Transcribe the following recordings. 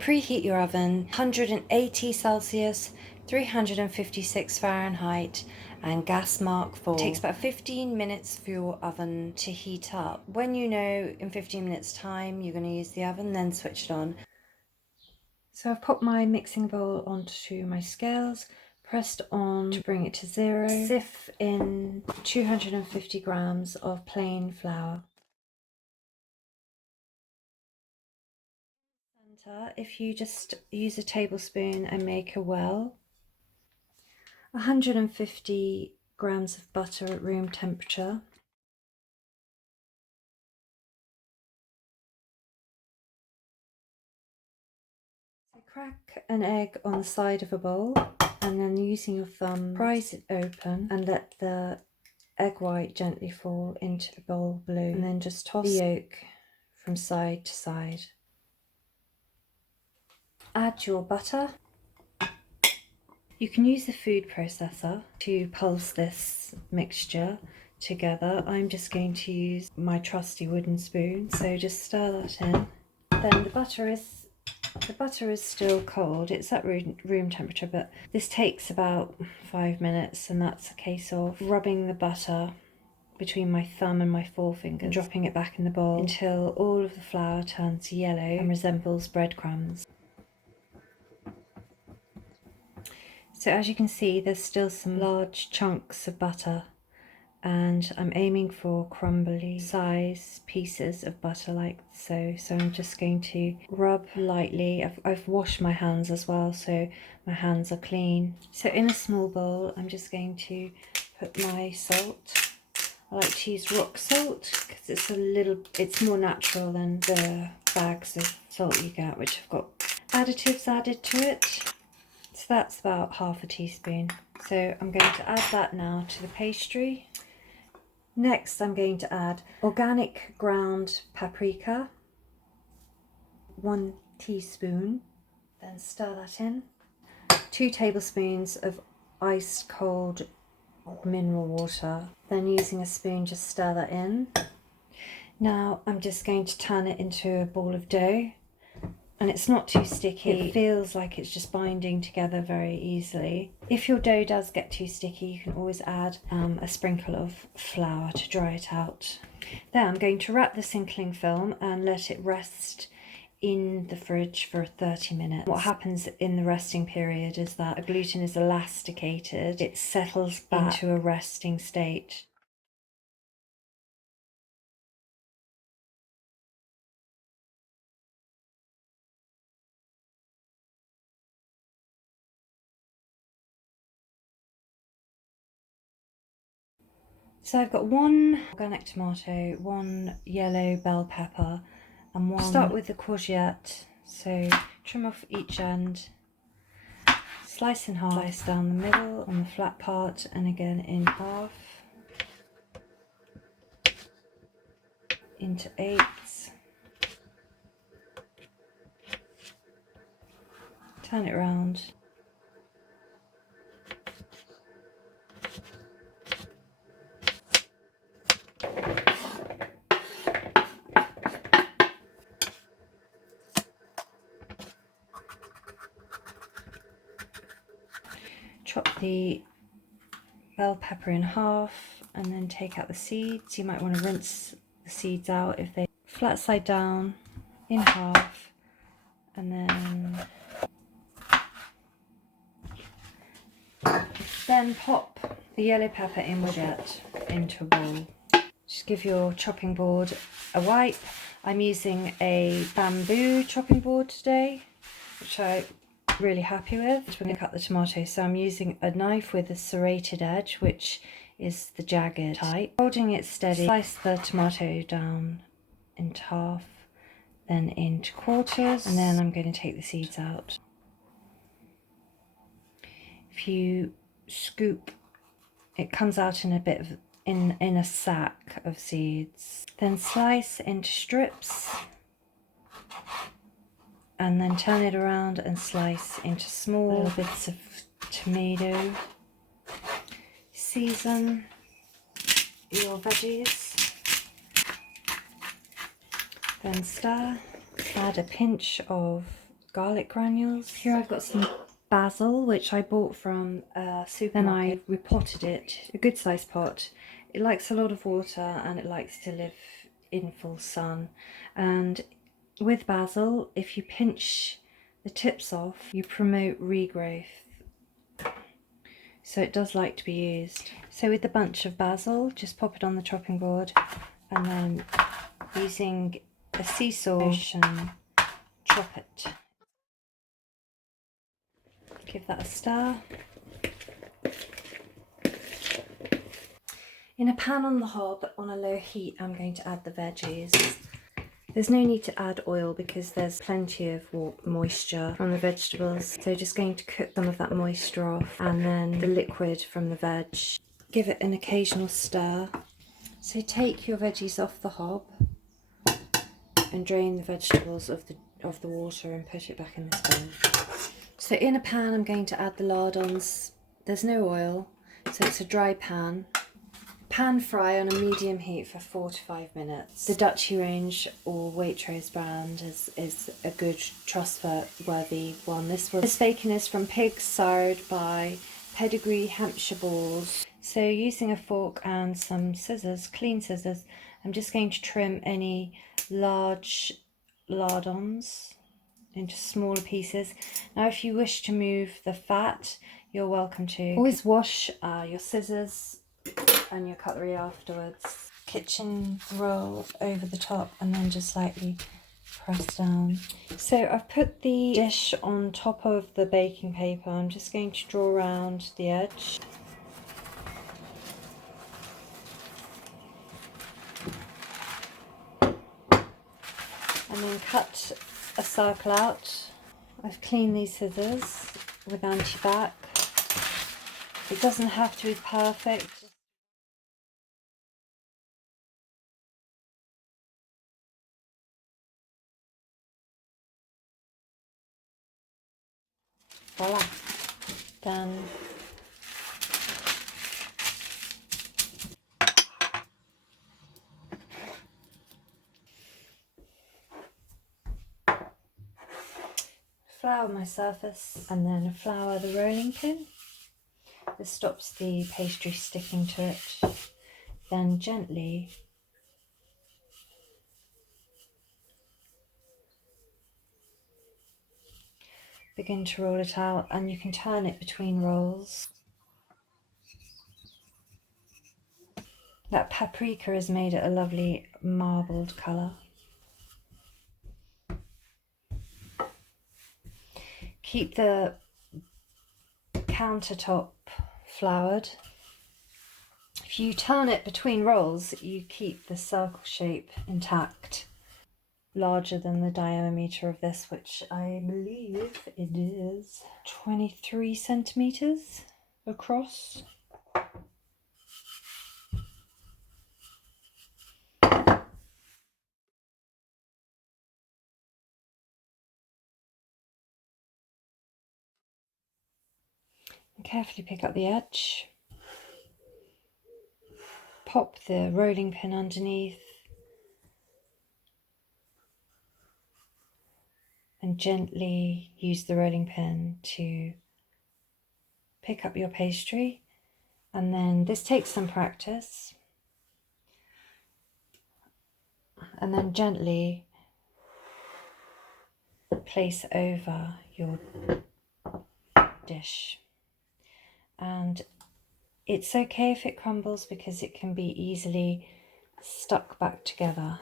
Preheat your oven 180 Celsius, 356 Fahrenheit, and gas mark 4. It takes about 15 minutes for your oven to heat up. When you know in 15 minutes time you're going to use the oven, then switch it on. So I've put my mixing bowl onto my scales, pressed on to bring it to 0. Sift in 250 grams of plain flour. If you just use a tablespoon and make a well, 150 grams of butter at room temperature, so crack an egg on the side of a bowl and then using your thumb prise it open and let the egg white gently fall into the bowl below, and then just toss the yolk from side to side. Add your butter. You can use the food processor to pulse this mixture together. I'm just going to use my trusty wooden spoon, so just stir that in. Then the butter is still cold. It's at room temperature, but this takes about 5 minutes, and that's a case of rubbing the butter between my thumb and my forefinger and dropping it back in the bowl until all of the flour turns yellow and resembles breadcrumbs. So as you can see, there's still some large chunks of butter, and I'm aiming for crumbly size pieces of butter like so. So I'm just going to rub lightly. I've washed my hands as well, so my hands are clean. So in a small bowl, I'm just going to put my salt. I like to use rock salt because it's more natural than the bags of salt you get, which have got additives added to it. So that's about half a teaspoon. So I'm going to add that now to the pastry. Next, I'm going to add organic ground paprika, 1 teaspoon, then stir that in. 2 tablespoons of ice cold mineral water, then using a spoon just stir that in. Now I'm just going to turn it into a ball of dough. And it's not too sticky. It feels like it's just binding together very easily. If your dough does get too sticky, you can always add a sprinkle of flour to dry it out. Then I'm going to wrap this in cling film and let it rest in the fridge for 30 minutes. What happens in the resting period is that the gluten is elasticated. It settles back into a resting state. So I've got 1 organic tomato, 1 yellow bell pepper, and 1... Start with the courgette, so trim off each end, slice in half, slice down the middle on the flat part, and again in half, into 8s, turn it around. Chop the bell pepper in half and then take out the seeds. You might want to rinse the seeds out if they flat side down in half, and then pop the yellow pepper in with it into a bowl. Just give your chopping board a wipe. I'm using a bamboo chopping board today, which I'm really happy with. We're going to cut the tomato, so I'm using a knife with a serrated edge, which is the jagged type. Holding it steady, slice the tomato down into half, then into quarters, and then I'm going to take the seeds out. If you scoop, it comes out in a bit of in a sack of seeds. Then slice into strips, and then turn it around and slice into small bits of tomato. Season your veggies, then stir. Add a pinch of garlic granules. Here I've got some basil, which I bought from a supermarket. Then I repotted it, a good sized pot. It likes a lot of water and it likes to live in full sun. And with basil, if you pinch the tips off, you promote regrowth. So it does like to be used. So with the bunch of basil, just pop it on the chopping board and then using a seesaw motion, chop it. Give that a stir. In a pan on the hob on a low heat, I'm going to add the veggies. There's no need to add oil because there's plenty of moisture from the vegetables. So just going to cook some of that moisture off and then the liquid from the veg. Give it an occasional stir. So take your veggies off the hob and drain the vegetables of the water and put it back in this bowl. So in a pan I'm going to add the lardons. There's no oil, so it's a dry pan. Pan fry on a medium heat for 4 to 5 minutes. The Dutchy range or Waitrose brand is a good trustworthy one. This bacon is from pigs sired by Pedigree Hampshire Boars. So using a fork and some scissors, clean scissors, I'm just going to trim any large lardons into smaller pieces. Now if you wish to move the fat, you're welcome to. Always wash your scissors and your cutlery afterwards. Kitchen roll over the top and then just slightly press down. So I've put the dish on top of the baking paper. I'm just going to draw around the edge. And then cut a circle out. I've cleaned these scissors with anti-bac. It doesn't have to be perfect. Voila, done. Flour my surface and then flour the rolling pin. This stops the pastry sticking to it. Then gently begin to roll it out, and you can turn it between rolls. That paprika has made it a lovely marbled colour. Keep the countertop floured. If you turn it between rolls, you keep the circle shape intact. Larger than the diameter of this, which I believe it is 23 centimeters across. And carefully pick up the edge. Pop the rolling pin underneath. And gently use the rolling pin to pick up your pastry. And then this takes some practice. And then gently place over your dish. And it's okay if it crumbles because it can be easily stuck back together.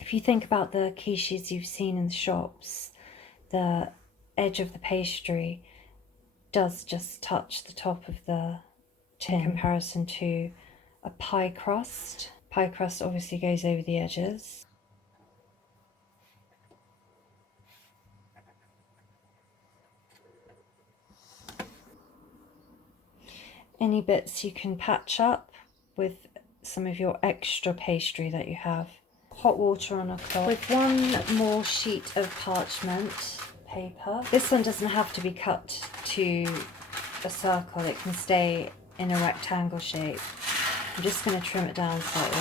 If you think about the quiches you've seen in the shops, the edge of the pastry does just touch the top of the tin in comparison to a pie crust. Pie crust obviously goes over the edges. Any bits you can patch up with some of your extra pastry that you have. Hot water on a cloth with one more sheet of parchment paper. This one doesn't have to be cut to a circle, it can stay in a rectangle shape. I'm just going to trim it down slightly.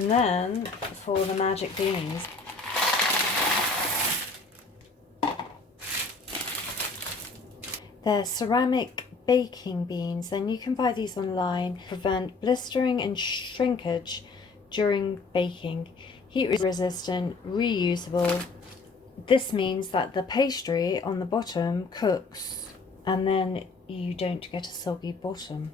And then for the magic beans, They're ceramic baking beans, and you can buy these online. Prevent blistering and shrinkage during baking. Heat resistant, reusable. This means that the pastry on the bottom cooks and then you don't get a soggy bottom.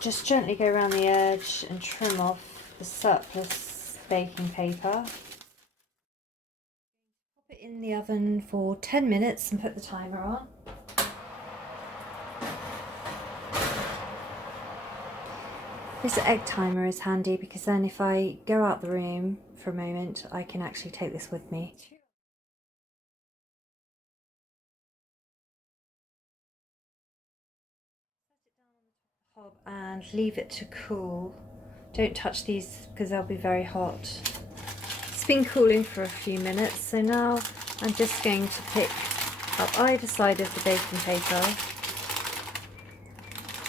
Just gently go around the edge and trim off the surplus baking paper. Pop it in the oven for 10 minutes and put the timer on. This egg timer is handy because then if I go out the room for a moment, I can actually take this with me. Hob and leave it to cool. Don't touch these because they'll be very hot. It's been cooling for a few minutes, so now I'm just going to pick up either side of the baking paper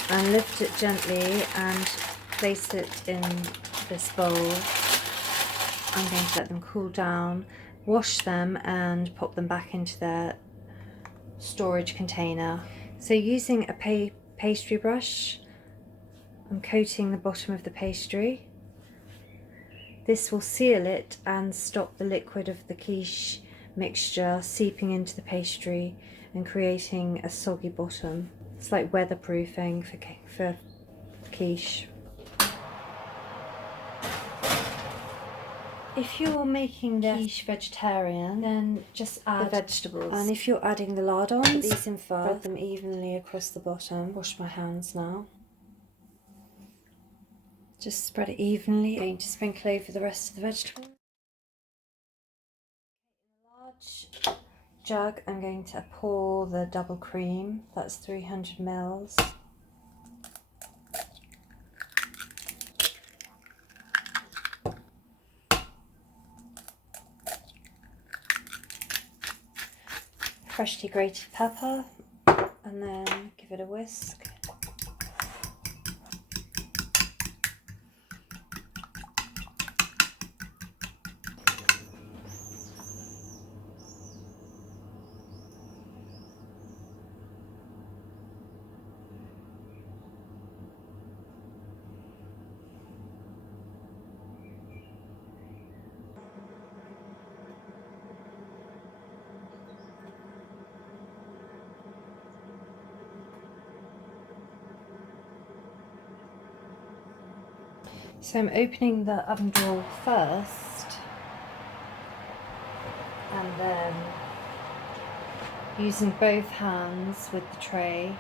and lift it gently and place it in this bowl. I'm going to let them cool down, wash them and pop them back into their storage container. So using a pastry brush, I'm coating the bottom of the pastry. This will seal it and stop the liquid of the quiche mixture seeping into the pastry and creating a soggy bottom. It's like weatherproofing for quiche. If you're making the quiche vegetarian, then just add the vegetables. And if you're adding the lardons, put these in first, spread them evenly across the bottom. Wash my hands now. Just spread it evenly. I'm going to sprinkle over the rest of the vegetables. In a large jug, I'm going to pour the double cream. That's 300 ml. Freshly grated pepper, and then give it a whisk. So I'm opening the oven door first and then using both hands with the tray,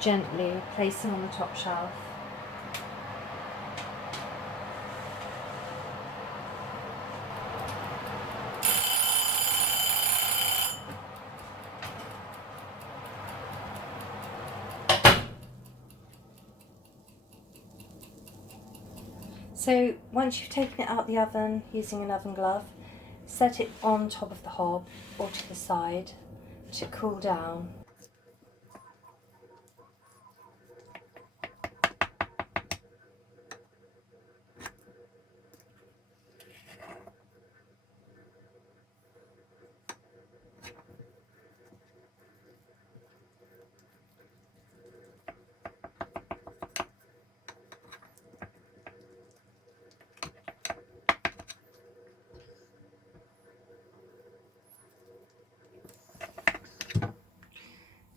gently placing on the top shelf. So once you've taken it out the oven using an oven glove, set it on top of the hob or to the side to cool down.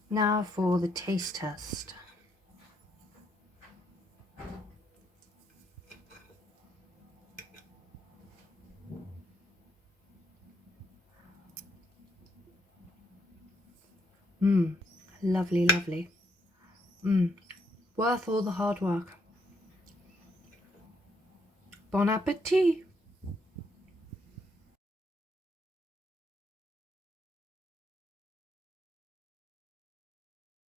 Now for the taste test. Lovely, lovely. Worth all the hard work. Bon appetit!